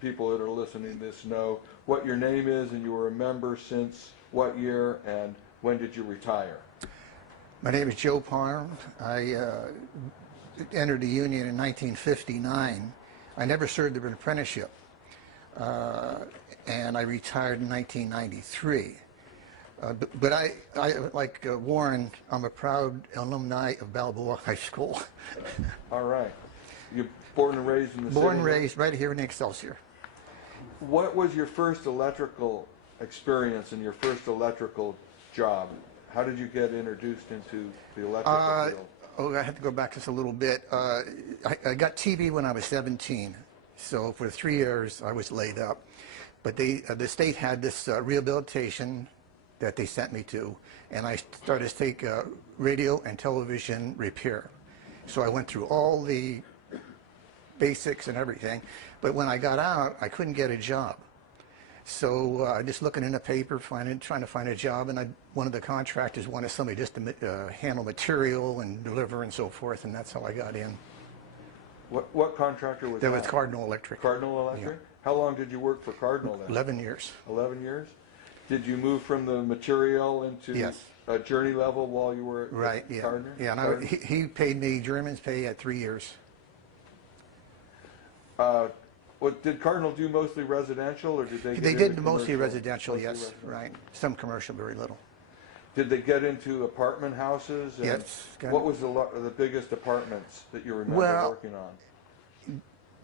people that are listening to this know what your name is, and you were a member since what year, and when did you retire? My name is Joe Parhm. I entered the union in 1959. I never served an apprenticeship, and I retired in 1993. But I like Warren, I'm a proud alumni of Balboa High School. All right. You're born and raised in the city? Born and raised right here in Excelsior. What was your first electrical experience and your first electrical job? How did you get introduced into the electrical field? Oh, I have to go back just a little bit. I got TV when I was 17, so for 3 years I was laid up. But the state had this rehabilitation that they sent me to, and I started to take radio and television repair. So I went through all the basics and everything, but when I got out, I couldn't get a job. So just looking in the paper, trying to find a job, and one of the contractors wanted somebody just to handle material and deliver and so forth, and that's how I got in. What contractor was that? That was Cardinal Electric. Cardinal Electric? Yeah. How long did you work for Cardinal then? 11 years. 11 years? Did you move from the material into yes. a journey level while you were right, at yeah. Cardinal? Yeah, and he paid me German's pay at 3 years. Did Cardinal do mostly residential, or did they? They did mostly residential, yes, right. Some commercial, very little. Did they get into apartment houses? And yes. What was the biggest apartments that you remember working on?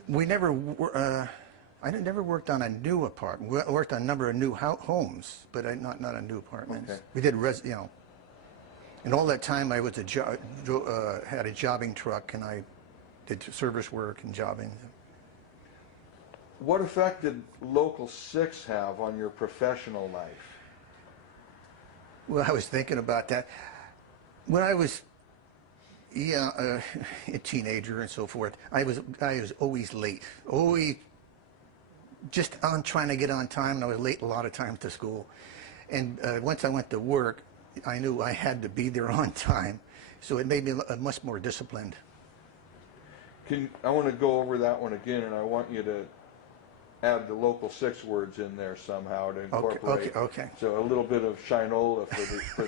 We never. I never worked on a new apartment. We worked on a number of new homes, but not on new apartments. Okay. We did and all that time I was had a jobbing truck, and I did service work and jobbing. What effect did Local 6 have on your professional life? Well, I was thinking about that. When I was a teenager and so forth, I was always late, always just trying to get on time, and I was late a lot of times to school. And once I went to work, I knew I had to be there on time, so it made me much more disciplined. I want to go over that one again, and I want you to add the Local 6 words in there somehow to incorporate. Okay. So a little bit of Shinola for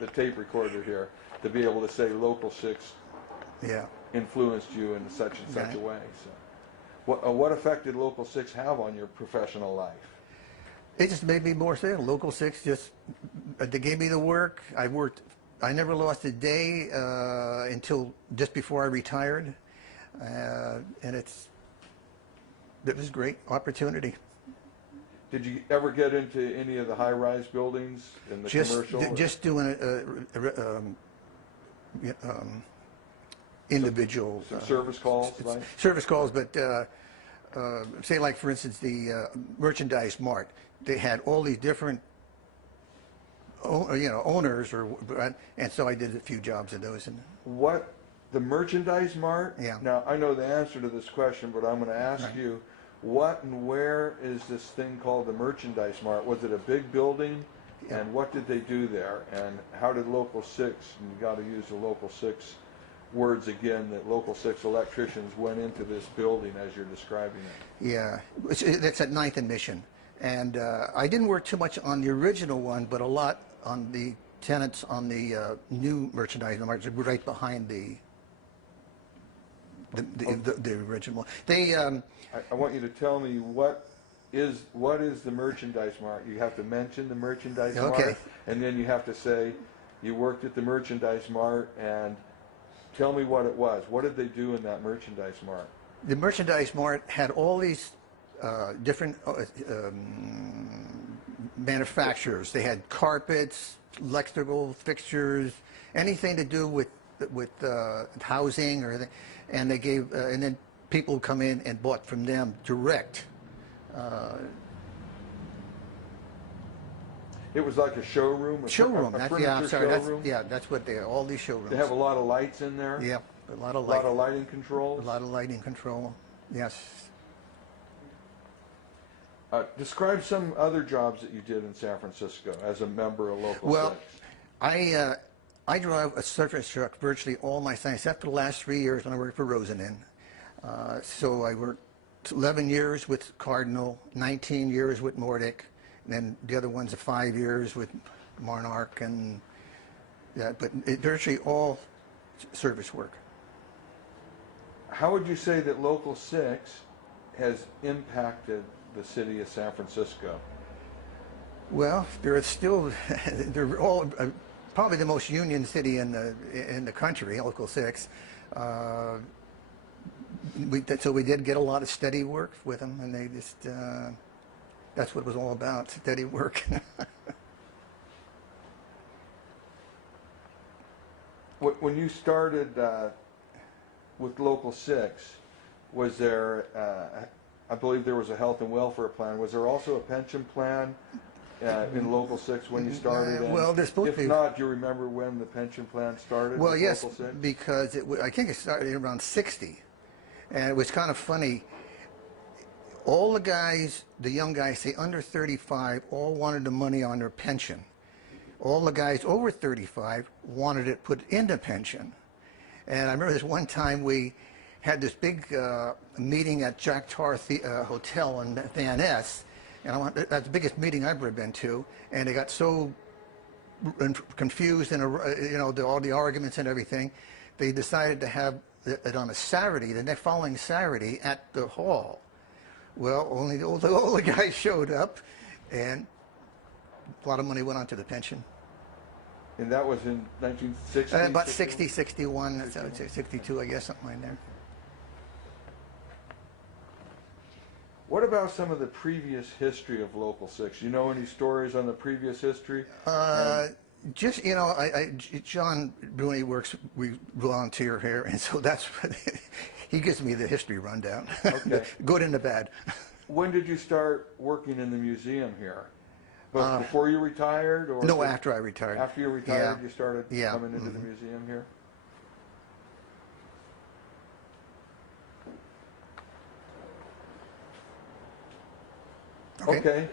the tape recorder here, to be able to say Local 6 influenced you in such and such a way. So, what effect did Local 6 have on your professional life? It just made me more serious. Local 6 they gave me the work. I never lost a day until just before I retired, and it was a great opportunity. Did you ever get into any of the high-rise buildings in the commercial? Just doing individual service calls, right? Service calls, but say, like for instance, the merchandise mart. They had all these different owners, and so I did a few jobs of those. What, the merchandise mart? Yeah. Now I know the answer to this question, but I'm going to ask you, what and where is this thing called the merchandise mart? Was it a big building? Yeah. And what did they do there? And how did Local 6, and you got to use the Local 6 words again, that Local 6 electricians went into this building as you're describing it? Yeah, that's at 9th and Mission. And I didn't work too much on the original one, but a lot on the tenants on the new merchandise mart, right behind the original. They. I want you to tell me what is the merchandise mart. You have to mention the merchandise mart, and then you have to say you worked at the merchandise mart, and tell me what it was. What did they do in that merchandise mart? The merchandise mart had all these different manufacturers. They had carpets, electrical fixtures, anything to do with housing or anything, and they gave and then people would come in and bought from them direct. It was like a showroom. Showroom. Showroom. That's what they are. All these showrooms. They have a lot of lights in there. Yeah, a lot of lighting controls. A lot of lighting control. Yes. Describe some other jobs that you did in San Francisco as a member of Local 6. I drove a service truck virtually all my time, except for the last 3 years when I worked for Rosen Inn. So I worked 11 years with Cardinal, 19 years with Mordic, and then the other ones are 5 years with Monarch, and yeah, but virtually all service work. How would you say that Local 6 has impacted the city of San Francisco? Well, they're still, they're all probably the most union city in the country, Local 6. So we did get a lot of steady work with them, and they just, that's what it was all about, steady work. When you started with Local 6, was there, I believe there was a health and welfare plan. Was there also a pension plan in Local 6 when you started? Well, there's supposed to be. If not, do you remember when the pension plan started? Well, with yes, Local 6? because I think it started around 60. And it was kind of funny. All the guys, the young guys, say under 35, all wanted the money on their pension. All the guys over 35 wanted it put into pension. And I remember this one time we had this big meeting at Jack Tar Hotel in Van Ness. And that's the biggest meeting I've ever been to. And they got so confused and all the arguments and everything, they decided to have it on a Saturday, the next following Saturday at the hall. Well, only all the guys showed up, and a lot of money went onto the pension. And that was in 1960? About 60, 61, 62, I guess, something like that. What about some of the previous history of Local 6? You know any stories on the previous history? Just, John Bruni we volunteer here, and so that's what, he gives me the history rundown, Okay. Good and the bad. When did you start working in the museum here? Before you retired? Or No, after I retired. After you retired, Yeah. you started Yeah. coming into the Mhm. museum here? Okay. Okay.